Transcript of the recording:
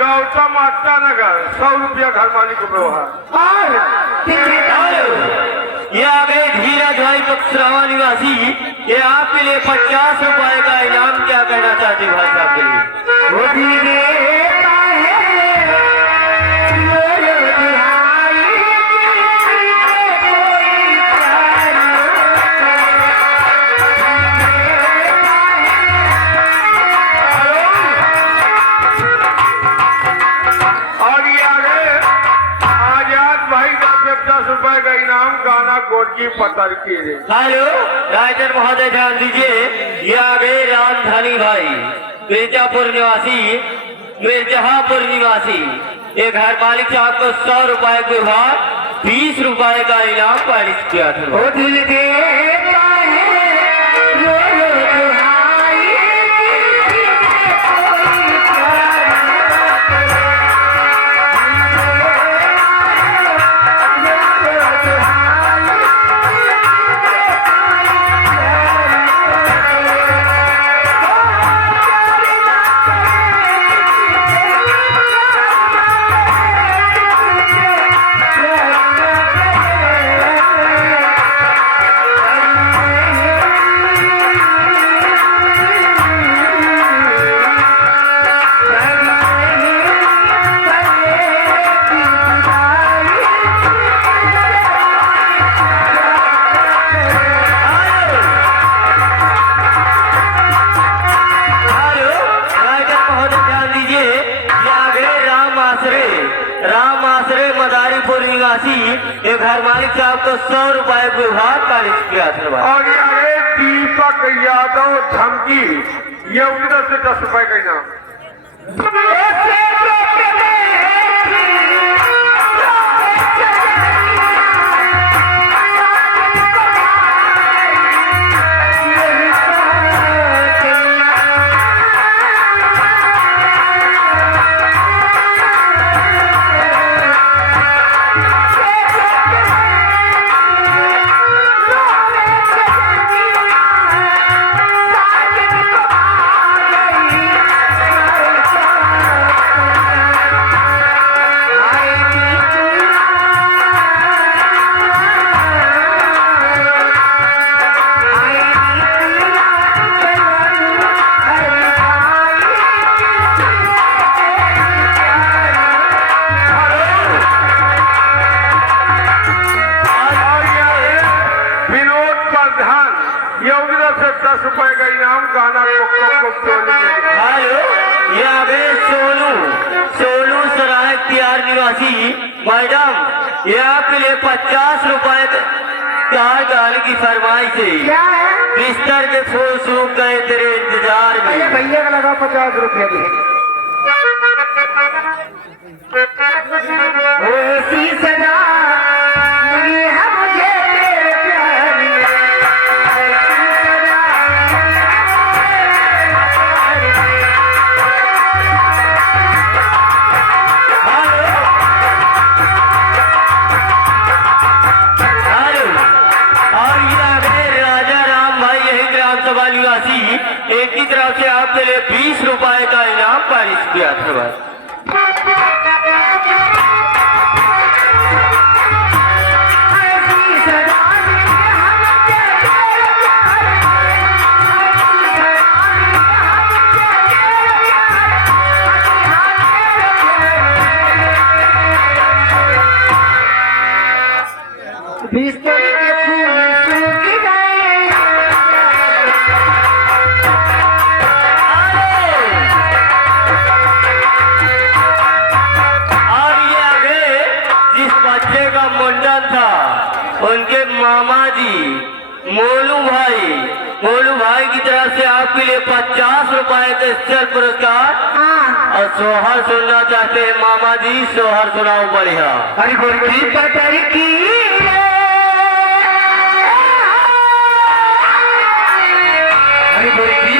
गौतम आट्टा नगर 100 रुपया घर मालिक को व्यवहार। ये आ गए धीरज भाई बक्सरावा निवासी, ये आपके लिए 50 रुपए का इनाम। क्या कहना चाहते भाई साहब के लिए? गोटी पतर की रे। हेलो राइटर महोदय ध्यान दीजिए, ये आ गए रामधानी भाई मिर्जापुर निवासी, मिर्जहापुर निवासी। ये घर मालिक साहब को 100 रुपए के भाव 20 रुपए का इनाम पारित किया था। राम आश्रय मदारीपुर निवासी, ये घर मालिक साहब को 100 रुपए विभाग पारित किया था। और ये दीपक यादव धमकी, ये उधर से 10 रुपए का इनाम। ये उधर से 10 रुपए का इनाम। गाना हेलो, ये आ गए सोनू सराय तिहाड़ निवासी। मैडम, ये आपके लिए 50 रुपए चार गाने की फरमाइश है। क्या है? बिस्तर के फूल सूख गए तेरे इंतजार में। भैया का लगा 50 रुपये भी। ऐसी सजा मिली है मुझे तेरे प्यार में। एक ही तरफ से आपके लिए 20 रुपए का इनाम पारित किया था। उनके मामा जी मोलू भाई की तरफ से आपके लिए 50 रुपए का स्पेशल पुरस्कार। और सोहर सुनना चाहते हैं मामा जी, सोहर सुनाओ बढ़िया। अरे गोरकी पतर की अरे गोरकी